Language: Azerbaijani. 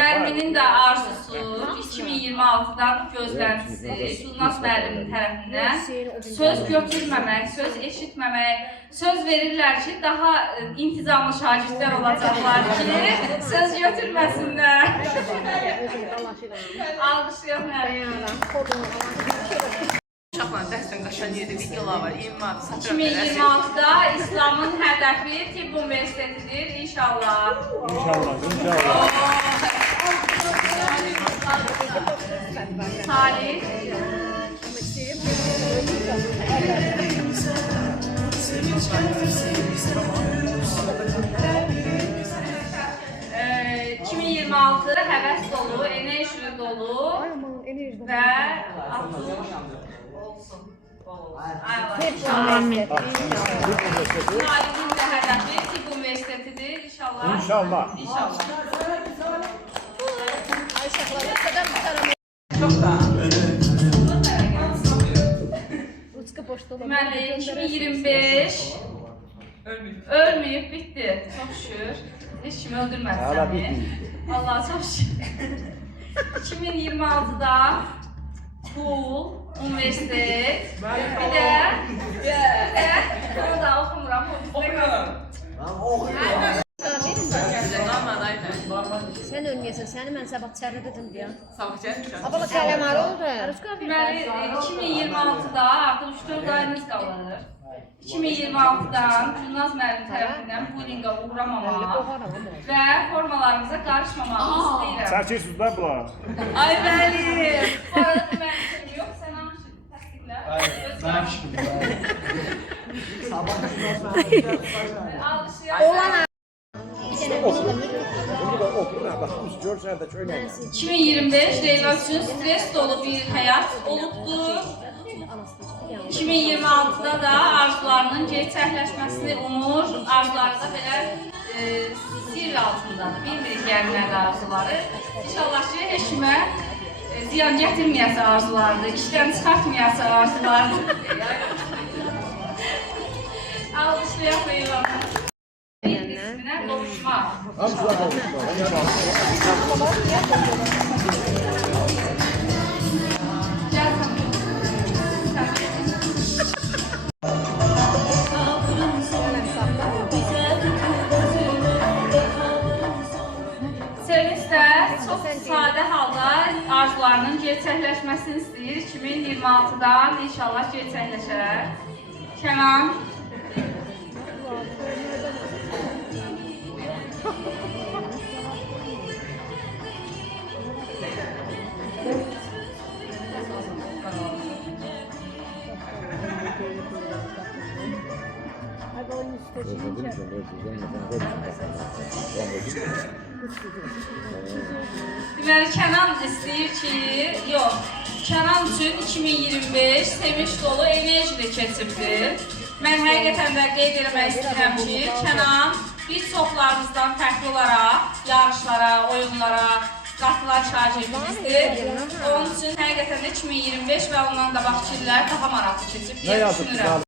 Nərminin də arzusu 2026-dan gözləntisi Gülnaz müəllimin tərəfindən söz götürməmək, söz eşitməmək, söz verirlər ki, daha intizamlı şagirdlər olacaqlar ki, söz götürməsinlər. Alqışlayaq Nərmin. Uşaqların dərsdən qaşan yerdə videolar var, 2026-da İslamın hədəfi Tibb Universitetidir, inşallah. İnşallah. Salih. Ee, 2026 həvəs dolu, enerji dolu və atıl olsun. Salih'in də hədəfi Tibb Universitetidir, inşallah. İnşallah. Çox da. Deməli, 2025 ölməyib, bitdi. Çox şükür. Heç kimi öldürmədi səni. Vallahi çox şükür. 2026-da pul, universitet, bir də onu da oxumuram. Sen önleyəsən, səni mən sabah çərlədim deyə. Sabah gəlmişəm. Abala qələməli oldu. Deməli, 2026-da artıq 3-4 ayımız qalır. 2026-dan Gülnaz müəllim tərəfindən bullyinqə uğramamaq və formalarımıza qarışmamağını istəyirəm. Çəkirsiniz də bunlar. Ay bəli. Bu arada mənim fikrim yox, sən hansı təsdiqlə? Mənim fikrim Alqışlayaq. 2025 Leyla üçün stres dolu bir həyat olubdur. 2026-da da arzularının gerçəkləşməsini umur, arzuları da belə sirr altındadır, bilmirik gəlməli arzuları. İnşallah ki, heç kimə ziyan gətirməyəsə arzulardır, işdən çıxartmayəsə arzulardır. Alqışlayaq Leylanı. Bir-birinə qovuşmaq. Çox sadə halda arzularının gerçəkləşməsini istəyir. 2026-dan inşallah gerçəkləşər. Kənan. Deməli, Kənan istəyir ki, yox, Kənan üçün 2025 sevinç dolu enerjilə keçibdir. Mən həqiqətən də qeyd etmək istəyirəm ki, Kənan bir çoxlarımızdan fərqli olaraq yarışlara, oyunlara qatılan şagirdimizdir. Onun üçün həqiqətən də 2025 və ondan da baxış illər daha maraqlı keçib deyə düşünürəm.